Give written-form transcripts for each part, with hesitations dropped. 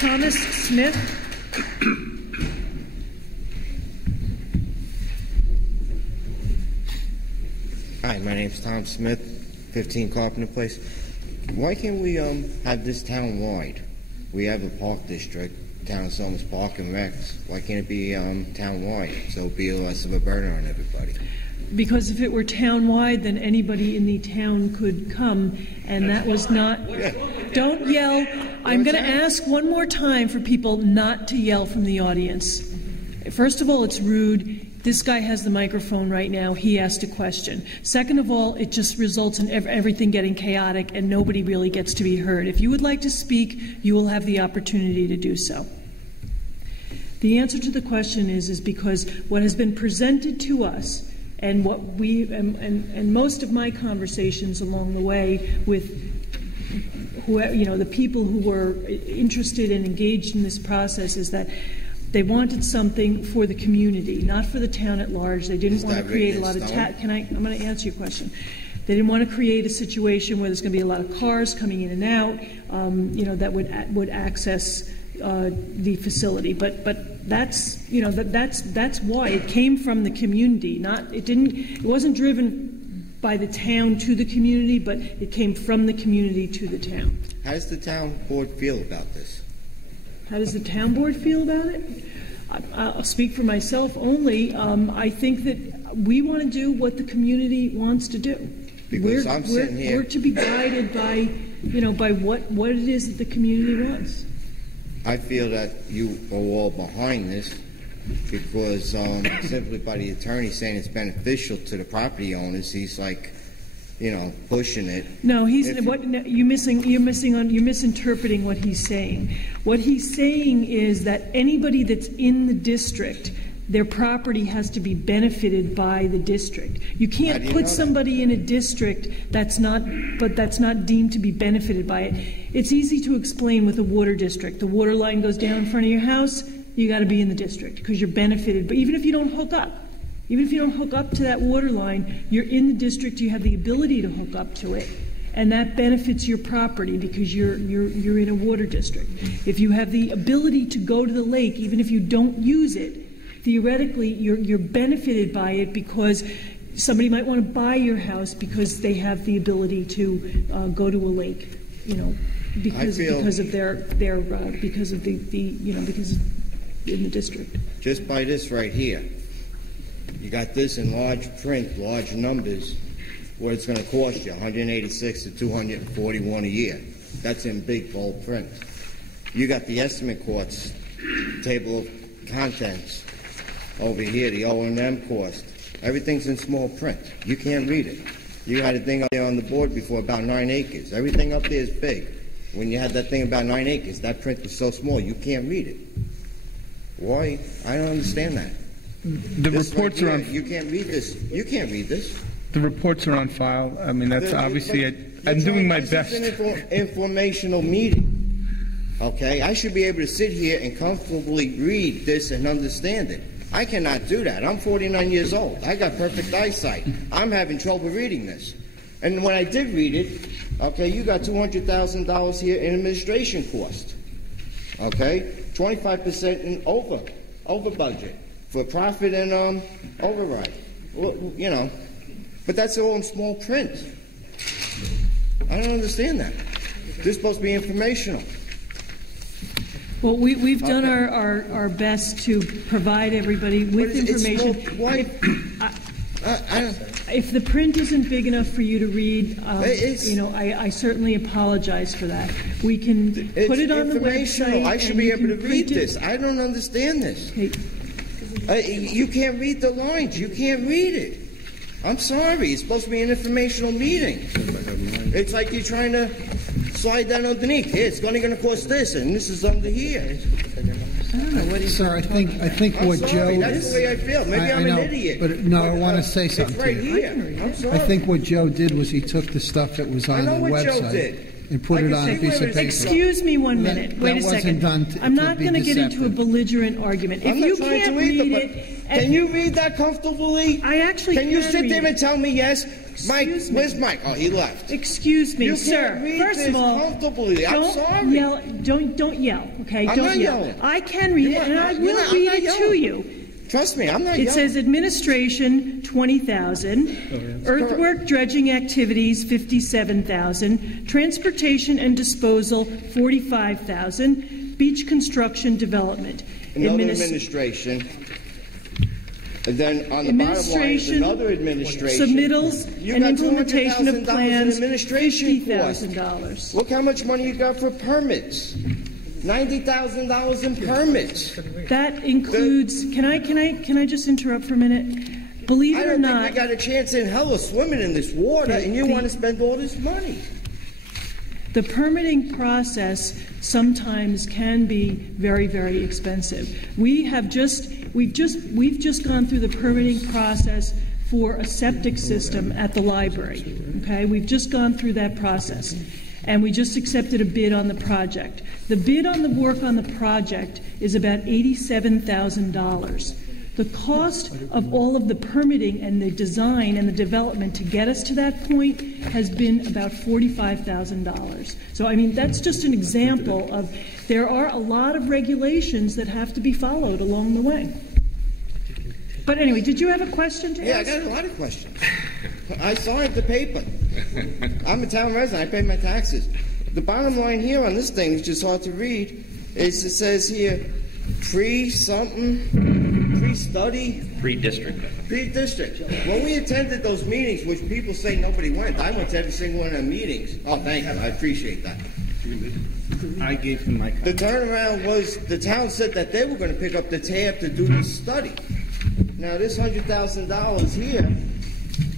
Thomas Smith. Hi, my name's Tom Smith, 15 Carpenter Place. Why can't we have this town-wide? We have a park district, Town of Somers Park and Recs. Why can't it be town-wide, so it'll be less of a burden on everybody? Because if it were town-wide, then anybody in the town could come, and that was not... Yeah. Don't yell. I'm going to ask one more time for people not to yell from the audience. First of all, it's rude. This guy has the microphone right now. He asked a question. Second of all, it just results in everything getting chaotic, and nobody really gets to be heard. If you would like to speak, you will have the opportunity to do so. The answer to the question is because what has been presented to us, and what we and most of my conversations along the way with the people who were interested and engaged in this process, is that they wanted something for the community, not for the town at large. They didn't want to create a lot of I'm going to answer your question. They didn't want to create a situation where there's going to be a lot of cars coming in and out, that would access the facility. But that's that's why it came from the community. It wasn't driven by the town to the community, but it came from the community to the town. How does the town board feel about this? How does the town board feel about it? I'll speak for myself only. I think that we want to do what the community wants to do. Because I'm sitting here. We're to be guided by, by what it is that the community wants. I feel that you are all behind this because simply by the attorney saying it's beneficial to the property owners, he's like, pushing it. No, you're misinterpreting what he's saying. What he's saying is that anybody that's in the district, their property has to be benefited by the district. You can't put somebody in a district that's not deemed to be benefited by it. It's easy to explain with a water district. The water line goes down in front of your house, you got to be in the district because you're benefited. But even if you don't hook up, to that water line, you're in the district, you have the ability to hook up to it, and that benefits your property because you're in a water district. If you have the ability to go to the lake, even if you don't use it, theoretically you're benefited by it because somebody might want to buy your house because they have the ability to go to a lake, because of in the district. Just by this right here. You got this in large print, large numbers, what it's going to cost you, $186 to $241 a year. That's in big, bold print. You got the estimate costs, table of contents over here, the O&M cost. Everything's in small print. You can't read it. You had a thing up there on the board before about 9 acres. Everything up there is big. When you had that thing about 9 acres, that print was so small, you can't read it. Why? I don't understand that. The reports are on. You can't read this. You can't read this. The reports are on file. I mean, that's obviously. I'm doing my best. This is an informational meeting. Okay, I should be able to sit here and comfortably read this and understand it. I cannot do that. I'm 49 years old. I got perfect eyesight. I'm having trouble reading this. And when I did read it, okay, you got $200,000 here in administration cost. Okay, 25% in over budget. For profit and override. Well, but that's all in small print. I don't understand that. This is supposed to be informational. Well, we've done our best to provide everybody with information. If the print isn't big enough for you to read, I certainly apologize for that. We can put it on the website. I should be able to read this. I don't understand this. Hey. You can't read the lines. You can't read it. I'm sorry. It's supposed to be an informational meeting. It's like you're trying to slide down underneath. Hey, it's only going to cost this, and this is under here. I don't know what he's Sir, I think what Joe... That's the way I feel. Maybe I'm an idiot. But no, I want to say something it's right to you. Here. I'm sorry. I think what Joe did was he took the stuff that was on the website. I know what Joe did. and put it on a piece of paper. Excuse me one minute. Wait a second. I'm not going to get into a belligerent argument. If you can't read it... Can you read that comfortably? I actually can. Can you sit there and tell me yes? Mike, where's Mike? Oh, he left. Excuse me, sir. First of all, comfortably. I'm sorry. Yell. Don't yell. Okay, I'm don't not yell. yelling. I can read it, and I will read it to you. Trust me, I'm not It yelling. says administration, 20,000. Earthwork dredging activities, 57,000. Transportation and disposal, 45,000. Beach construction development. Another administration. And then on the bottom line is another administration. Submittals and implementation of plans, administration $50,000. Look how much money you got for permits. $90,000 in permits. That includes. Can I just interrupt for a minute? Believe it or not, I don't think we got a chance in hell of swimming in this water, and you want to spend all this money. the permitting process sometimes can be very, very expensive. We've just gone through the permitting process for a septic system at the library. Okay, we've just gone through that process, and we just accepted a bid on the project. The bid on the work on the project is about $87,000. The cost of all of the permitting and the design and the development to get us to that point has been about $45,000. So, I mean, that's just an example of there are a lot of regulations that have to be followed along the way. But anyway, did you have a question to ask? Yeah, I got a lot of questions. I signed the paper. I'm a town resident. I pay my taxes. The bottom line here on this thing is just hard to read. It says here, pre-study? Pre-district. Pre-district. When we attended those meetings, which people say nobody went, I went to every single one of the meetings. Oh, thank you. I appreciate that. I gave him my The turnaround was, the town said that they were going to pick up the tab to do this study. Now, this $100,000 here,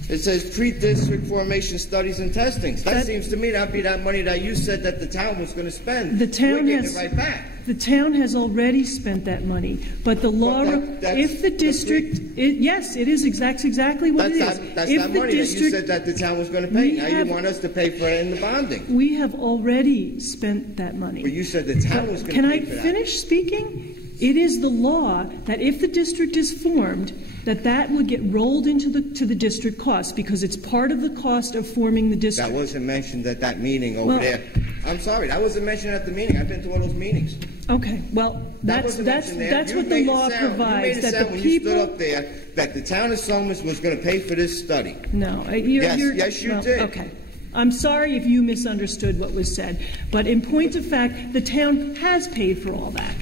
it says pre-district formation studies and testings. That seems to me that'd be that money that you said that the town was going to spend. The town We're has getting it right back. The town has already spent that money, but the law, if the district, yes, it is exactly what it is. That's that money that you said that the town was going to pay. Now you want us to pay for it in the bonding. We have already spent that money. But you said the town was going to pay for that. Can I finish speaking? It is the law that if the district is formed, that would get rolled into the district cost because it's part of the cost of forming the district. That wasn't mentioned at that meeting over there. I'm sorry, that wasn't mentioned at the meeting. I've been to all those meetings. Okay, well, that's what the law provides. You made it sound when you stood up there that the town of Somers was going to pay for this study. No, yes, you did. Okay. I'm sorry if you misunderstood what was said, but in point of fact, the town has paid for all that.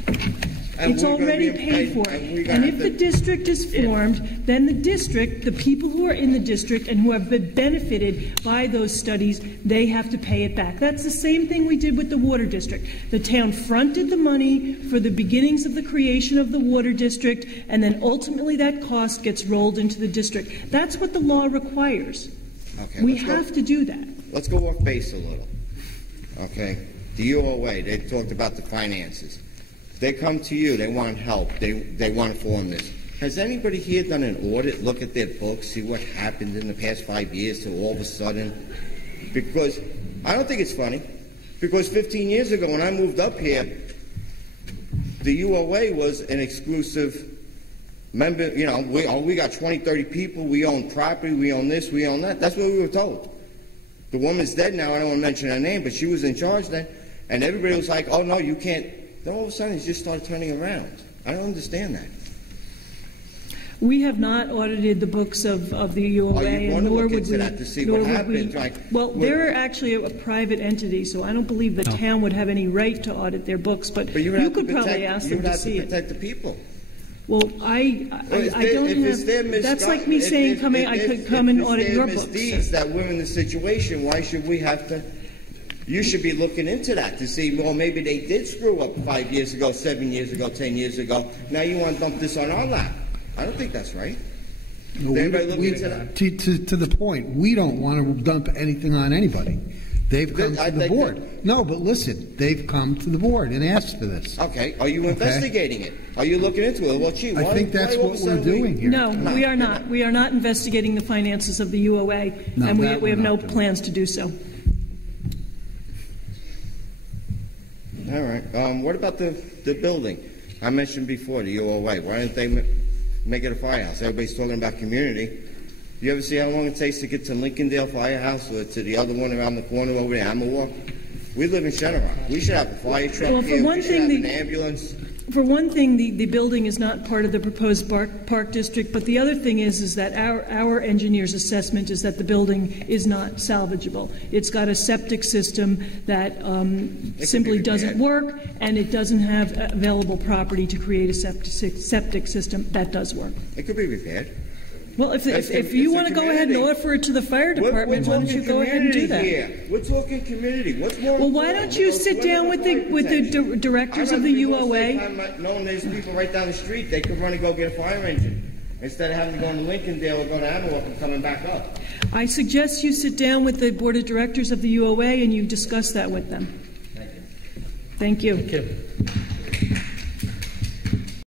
It's already paid for it. And if the district is formed, then the district, the people who are in the district and who have been benefited by those studies, they have to pay it back. That's the same thing we did with the water district. The town fronted the money for the beginnings of the creation of the water district, and then ultimately that cost gets rolled into the district. That's what the law requires. Okay, we have to do that. Let's go off base a little. Okay, the UOA, they talked about the finances. They come to you, they want help, they want to form this. Has anybody here done an audit, look at their books, see what happened in the past 5 years to all of a sudden? Because I don't think it's funny, because 15 years ago when I moved up here, the UOA was an exclusive member, you know, we got 20, 30 people, we own property, we own this, we own that. That's what we were told. The woman's dead now, I don't want to mention her name, but she was in charge then, and everybody was like, oh no, you can't. Then all of a sudden, it just started turning around. I don't understand that. We have not audited the books of the UOA, and nor would we. That to see what happened. Well, they're actually a private entity, so I don't believe the town would have any right to audit their books. But you could probably ask them to see it. You would have to protect the people. Well, I don't have. That's like me saying, I could come and audit your books. If it's their misdeeds that we're in the situation, why should we have to? You should be looking into that to see, well, maybe they did screw up 5 years ago, 7 years ago, 10 years ago. Now you want to dump this on our lap. I don't think that's right. No, anybody look into that? To the point, we don't want to dump anything on anybody. They've come to the board. No, but listen, they've come to the board and asked for this. Okay. Are you investigating it? Are you looking into it? Well, gee, I think that's what we're doing here. No, we are not. We are not investigating the finances of the UOA, and we have no plans to do so. All right. What about the building? I mentioned before, the UOA. Why didn't they make it a firehouse? Everybody's talking about community. You ever see how long it takes to get to Lincolndale Firehouse or to the other one around the corner over there, Amawalk? We live in Shenorock. We should have a fire truck here. We should have an ambulance. For one thing, the building is not part of the proposed park district, but the other thing is that our engineer's assessment is that the building is not salvageable. It's got a septic system that simply doesn't work, and it doesn't have available property to create a septic system that does work. It could be repaired. Well, if you want to go ahead and offer it to the fire department, why don't you go ahead and do that? Here. We're talking community. What's more Well, why don't you sit down with the directors of the UOA? Knowing there's people right down the street, they could run and go get a fire engine instead of having to go to Lincolndale or go to Amawalk and coming back up. I suggest you sit down with the board of directors of the UOA and you discuss that with them. Thank you. Thank you. Thank you.